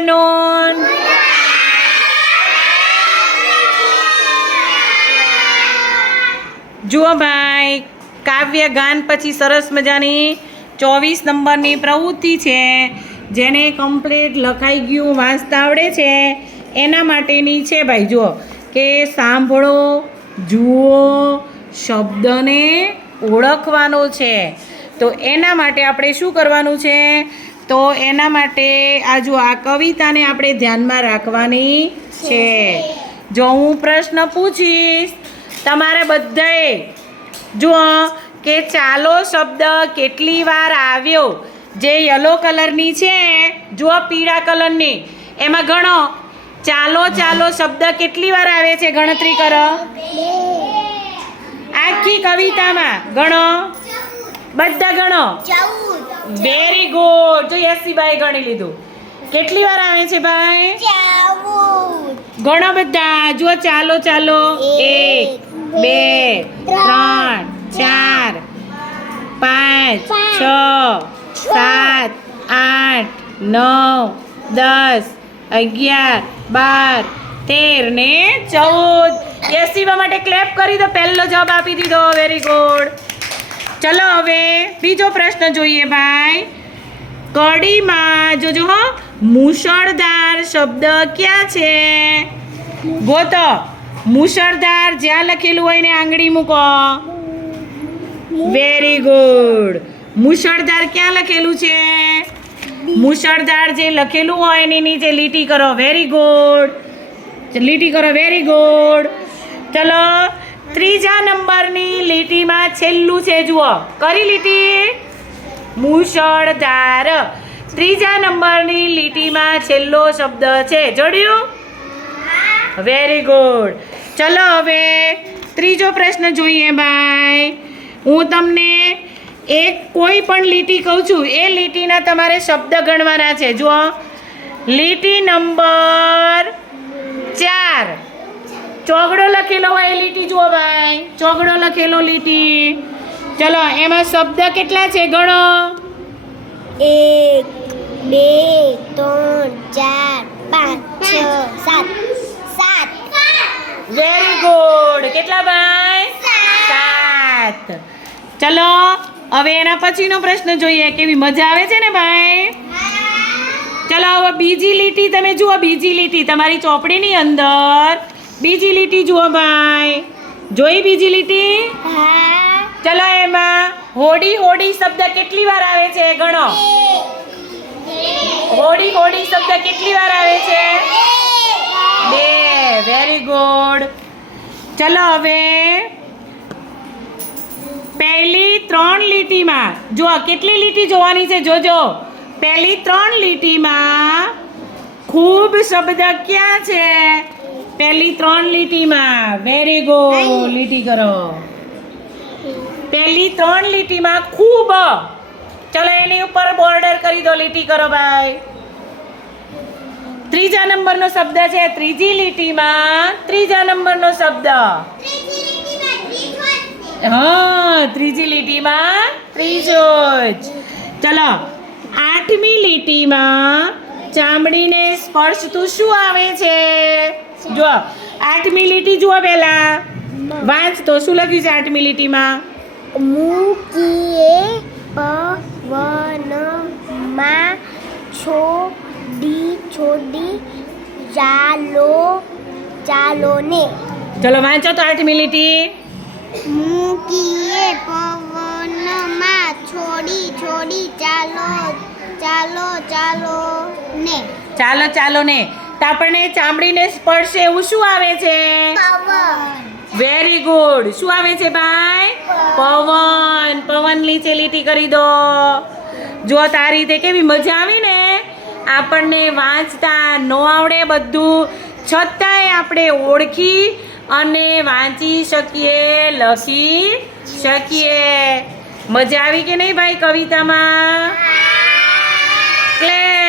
Afternoon જુઓ ભાઈ, કાવ્ય ગાન પછી સરસ મજાની ચોવીસ નંબરની પ્રવૃત્તિ છે, જેને કમ્પ્લીટ લખાઈ ગયું, વાંચતા આવડે છે. એના માટેની છે ભાઈ, જુઓ, કે સાંભળો, જુઓ, શબ્દને ઓળખવાનો છે. તો એના માટે આપણે શું કરવાનું છે? તો એના માટે આ જો આ કવિતાને આપણે ધ્યાનમાં રાખવાની છે. જો હું પ્રશ્ન પૂછીશ, તમારે બધાએ જુઓ કે ચાલો શબ્દ કેટલી વાર આવ્યો? જે યલો કલરની છે, જુઓ પીળા કલરની. એમાં ગણો ચાલો ચાલો શબ્દ કેટલી વાર આવે છે ગણતરી કરો? આખી કવિતામાં ગણો બધા ગણો. વેરી ગુડ જો યસીભાઈ ગણી લીધું. કેટલી વાર આવે છે ભાઈ? ગણો બધા. જુઓ ચાલો ચાલો. એક બે ત્રણ ચાર. પાંચ છ સાત આઠ નવ દસ અગિયાર બાર તેર ને ચૌદ. યસીબા માટે ક્લેપ કરી દો. પહેલો જવાબ આપી દીધો. વેરી ગુડ ચલો હવે બીજો પ્રશ્ન જોઈએ ભાઈ. કડીમાં જોજો હો મુશળધાર શબ્દ ક્યાં છે? ગોતો. મુશળધાર જ્યાં લખેલું હોય ને આંગળી મૂકો. વેરી ગુડ મુશળધાર ક્યાં લખેલું છે? મુશળધાર જે લખેલું હોય એની નીચે લીટી કરો. વેરી ગુડ લીટી કરો. વેરી ગુડ ચલો ત્રીજા નંબરની લીટીમાં છેલ્લું છે, જુઓ. કરી લીટી? મુશળધાર ત્રીજા નંબરની લીટીમાં છેલ્લો શબ્દ છે. જોડ્યું? વેરી ગુડ ચલો હવે ત્રીજો પ્રશ્ન જોઈએ, ભાઈ. હું તમને એક કોઈ પણ લીટી કહું છું, એ લીટીના તમારે શબ્દ ગણવાના છે. જુઓ. લીટી નંબર ચાર. ચોગડો લખેલો હોય લીટી જુઓ ભાઈ. ચોગડો લખેલો લીટી. ચલો એમાં શબ્દ કેટલા છે ગણો? એક બે ત્રણ ચાર પાંચ છ સાત. સાત. વેરી ગુડ કેટલા ભાઈ? સાત. ચલો હવે એના પછીનો પ્રશ્ન જોઈએ. કેવી મજા આવે છે ને ભાઈ? ચલો હવે બીજી લીટી તમે જુઓ. બીજી લીટી તમારી ચોપડીની અંદર. બીજી લીટી જુઓ ભાઈ. જોઈ બીજી લીટી? ચલો એમાં હોડી હોડી શબ્દ કેટલી વાર આવે છે ગણો? હોડી હોડી શબ્દ કેટલી વાર આવે છે? બે. વેરી ગુડ ચલો હવે પહેલી ત્રણ લીટીમાં જો કેટલી લીટી જોવાની છે જોજો. પહેલી ત્રણ લીટીમાં ખૂબ શબ્દ ક્યાં છે? પહેલી ત્રણ લીટીમાં. વેરી ગુડ લીટી કરો. પહેલી ત્રણ લીટીમાં ખૂબ. ચલો એની ઉપર બોર્ડર કરી દો લીટી કરો ભાઈ. ત્રીજા નંબરનો શબ્દ છે. ત્રીજી લીટીમાં ત્રીજા નંબરનો શબ્દ. હા ત્રીજી લીટીમાં ત્રીજો જ. ચલો આઠમી લીટીમાં ચામડીને સ્પર્શતું શું આવે છે? જો આઠમી લીટી જુઓ પહેલા. વાંચ તો શું લખ્યું છે આઠમી લીટીમાં મૂકીએ પવનમાં છોડી છોડી ચાલો ચાલો ને ચલો વાંચો તો આઠમી લીટી મૂકીએ પવનમાં છોડી છોડી ચાલો ચાલો ચાલો ને ચાલો ચાલો ને તો આપણને ચામડીને સ્પર્શે એવું શું આવે છે? વેરી ગુડ શું આવે છે ભાઈ? પવન. પવન નીચે લીટી કરી દો. જો તારી રીતે કેવી મજા આવી ને? આપણને વાંચતા ન આવડે બધું. છતાંય આપણે ઓળખી અને વાંચી શકીએ, લખી શકીએ. મજા આવી કે નહીં ભાઈ કવિતામાં? ક્લેપ